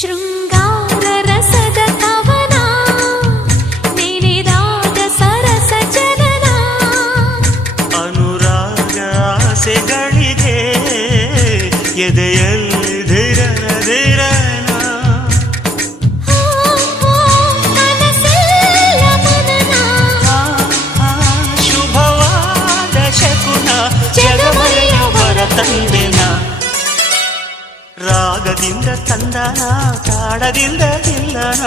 ಶೃಂಗಾರ ರಸದ ಕವನ ನೆನೆದಾದ ಸರಸ ಜನನ ಅನುರಾಗ ಆಸೆಗಳಿಗೆ ಎದೆಯಲ್ಲಿ ಧಿರನ ಧಿರನ ಕನಸೆಲ್ಲ ಮನನ ಶುಭವಾದ ಶಕುನ ಜಗಮರೆಯವರ ತಂದೆನ ರಾಗದಿಂದ ತಂದನ ತಾಡದಿಂದ ಇಲ್ಲನ